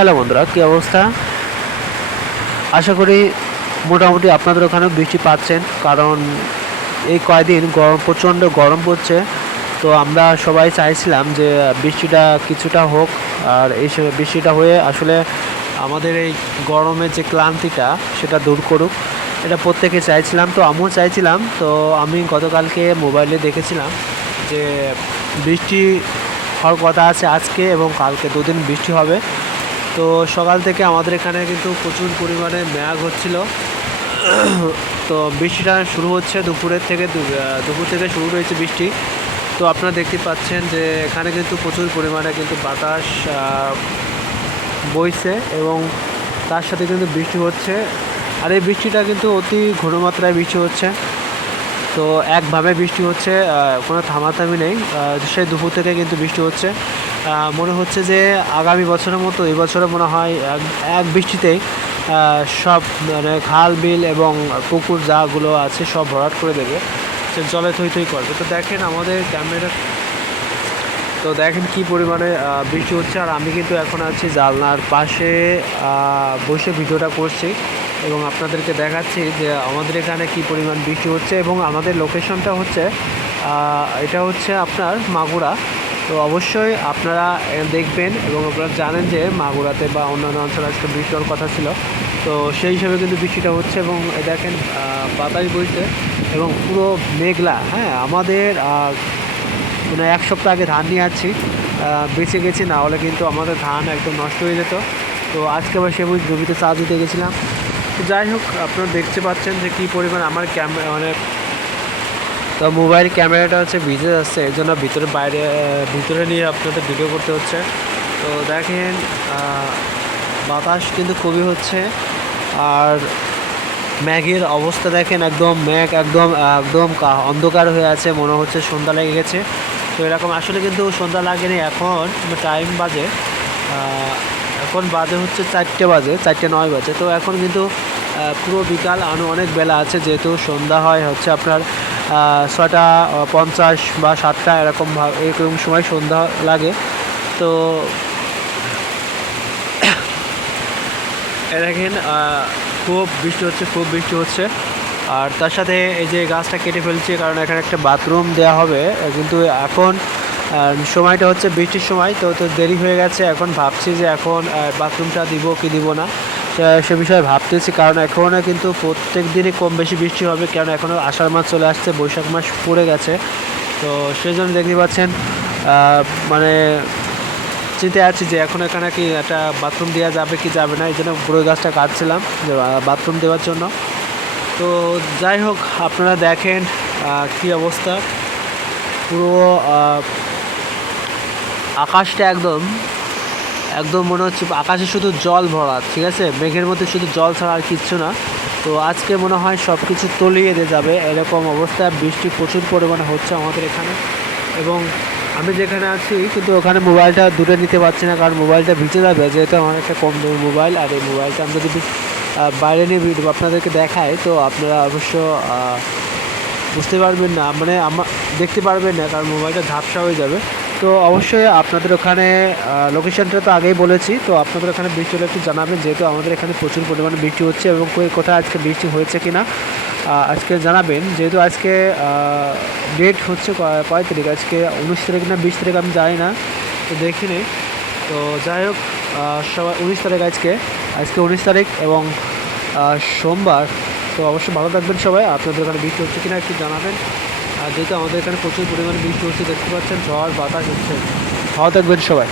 Hello বন্ধুরা, কী অবস্থা? আশা করি মোটামুটি আপনাদের ওখানেও বৃষ্টি পাচ্ছেন, কারণ এই কয়দিন প্রচণ্ড গরম পড়ছে। তো আমরা সবাই চাইছিলাম যে বৃষ্টিটা কিছুটা হোক, আর এই বৃষ্টিটা হয়ে আসলে আমাদের এই গরমের যে ক্লান্তিটা সেটা দূর করুক, এটা প্রত্যেকে চাইছিলাম। তো আমিও চাইছিলাম। তো আমি গতকালকে মোবাইলে দেখেছিলাম যে বৃষ্টি হওয়ার কথা আছে আজকে এবং কালকে, দুদিন বৃষ্টি হবে। তো সকাল থেকে আমাদের এখানে কিন্তু প্রচুর পরিমাণে মেঘ হচ্ছিল। তো বৃষ্টিটা শুরু হচ্ছে দুপুর থেকে শুরু হয়েছে বৃষ্টি। তো আপনারা দেখতে পাচ্ছেন যে এখানে কিন্তু প্রচুর পরিমাণে কিন্তু বাতাস বইছে এবং তার সাথে কিন্তু বৃষ্টি হচ্ছে। আর এই বৃষ্টিটা কিন্তু অতি ঘনমাত্রায় বৃষ্টি হচ্ছে। তো একভাবে বৃষ্টি হচ্ছে, কোনো থামাথামি নেই। সেই দুপুর থেকে কিন্তু বৃষ্টি হচ্ছে। মনে হচ্ছে যে আগামী বছরের মতো এই বছরে মনে হয় এক বৃষ্টিতেই সব মানে খাল বিল এবং পুকুর যাগুলো আছে সব ভরাট করে দেবে, সে জলে থই থই করবে। তো দেখেন আমাদের ক্যামেরা, তো দেখেন কি পরিমাণে বৃষ্টি হচ্ছে। আর আমি কিন্তু এখন আছি জানলার পাশে বসে ভিডিওটা করছি এবং আপনাদেরকে দেখাচ্ছি যে আমাদের এখানে কি পরিমাণ বৃষ্টি হচ্ছে। এবং আমাদের লোকেশনটা হচ্ছে এটা হচ্ছে আপনার মাগুরা। তো অবশ্যই আপনারা দেখবেন এবং আপনারা জানেন যে মাগুরাতে বা অন্যান্য অঞ্চলে আজকে বৃষ্টি হওয়ার কথা ছিল। তো সেই হিসাবে কিন্তু বৃষ্টিটা হচ্ছে এবং দেখেন বাতাস বইছে এবং পুরো মেঘলা। হ্যাঁ, আমাদের মানে এক সপ্তাহ আগে ধান নিয়ে আসছি, বেঁচে গেছি, না হলে কিন্তু আমাদের ধান একদম নষ্ট হয়ে যেত। তো আজকে আবার সেবুজ জমিতে চা দিতে গেছিলাম। তো যাই হোক, আপনারা দেখতে পাচ্ছেন যে কী পরিমাণ আমার ক্যামেরা মানে তো মোবাইল ক্যামেরাটা হচ্ছে ভিজে যাচ্ছে, এর জন্য ভিতরে নিয়ে আপনাদের ভিডিও করতে হচ্ছে। তো দেখেন বাতাস কিন্তু খুবই হচ্ছে। আর মেঘের অবস্থা দেখেন, একদম মেঘ একদম একদম অন্ধকার হয়ে আছে, মনে হচ্ছে সন্ধ্যা লেগে গেছে। তো এরকম আসলে কিন্তু সন্ধ্যা লাগেনি। এখন টাইম বাজে এখন বাজে হচ্ছে 4টে বাজে, 4:09 বাজে। তো এখন কিন্তু পুরো বিকাল অনেক বেলা আছে, যেহেতু সন্ধ্যা হয় হচ্ছে আপনার 6:50 বা 7টা এরকম সময় সন্ধ্যা লাগে। তো দেখেন খুব বৃষ্টি হচ্ছে। আর তার সাথে এই যে গাছটা কেটে ফেলছে, কারণ এখানে একটা বাথরুম দেওয়া হবে। কিন্তু এখন সময়টা হচ্ছে বৃষ্টির সময়, তো দেরি হয়ে গেছে। এখন ভাবছি যে এখন বাথরুমটা দিব কি দিব না, সে বিষয়ে ভাবতেছি। কারণ এখনও কিন্তু প্রত্যেক দিনই কম বেশি বৃষ্টি হবে, কারণ এখনও আষাঢ় মাস চলে আসছে, বৈশাখ মাস পড়ে গেছে। তো সেই জন্য দেখতে পাচ্ছেন মানে চিন্তায় আছি যে এখন এখানে কি একটা বাথরুম দেওয়া যাবে কি যাবে না, এই জন্য বড়ই গাছটা কাটছিলাম যে বাথরুম দেওয়ার জন্য। তো যাই হোক, আপনারা দেখেন কি অবস্থা। পুরো আকাশটা একদম একদম মনে হচ্ছে আকাশে শুধু জল ভরা, ঠিক আছে, মেঘের মধ্যে শুধু জল ছাড়া আর কিচ্ছু না। তো আজকে মনে হয় সব কিছু তলিয়ে দিয়ে যাবে, এরকম অবস্থা। বৃষ্টি প্রচুর পরিমাণে হচ্ছে আমাদের এখানে। এবং আমি যেখানে আছি কিন্তু ওখানে মোবাইলটা দূরে নিতে পারছি না, কারণ মোবাইলটা ভিজে যাবে, যেহেতু আমার একটা কম দামি মোবাইল। আর এই মোবাইলটা আমি যদি বাইরে নিয়ে ভিডিও আপনাদেরকে দেখাই, তো আপনারা অবশ্য বুঝতে পারবেন না, মানে দেখতে পারবেন না, কারণ মোবাইলটা ঝাপসা হয়ে যাবে। তো অবশ্যই আপনাদের ওখানে লোকেশনটা তো আগেই বলেছি, তো আপনাদের ওখানে বৃষ্টি হলে একটু জানাবেন, যেহেতু আমাদের এখানে প্রচুর পরিমাণে বৃষ্টি হচ্ছে। এবং কোথায় আজকে বৃষ্টি হয়েছে কি না আজকে জানাবেন, যেহেতু আজকে ডেট হচ্ছে কয় তারিখ, আজকে 19 তারিখ না 20 তারিখ আমি জানি না, তো দেখিনি। তো যাই হোক, সবাই 19 তারিখ আজকে 19 তারিখ এবং সোমবার। তো অবশ্যই ভালো থাকবেন সবাই। আপনাদের ওখানে বৃষ্টি হচ্ছে কিনা একটু জানাবেন। আর যেহেতু আমাদের এখানে প্রচুর পরিমাণে বৃষ্টি হচ্ছে, দেখতে পাচ্ছেন ঝড় বাতাস হচ্ছে। ভালো থাকবেন সবাই।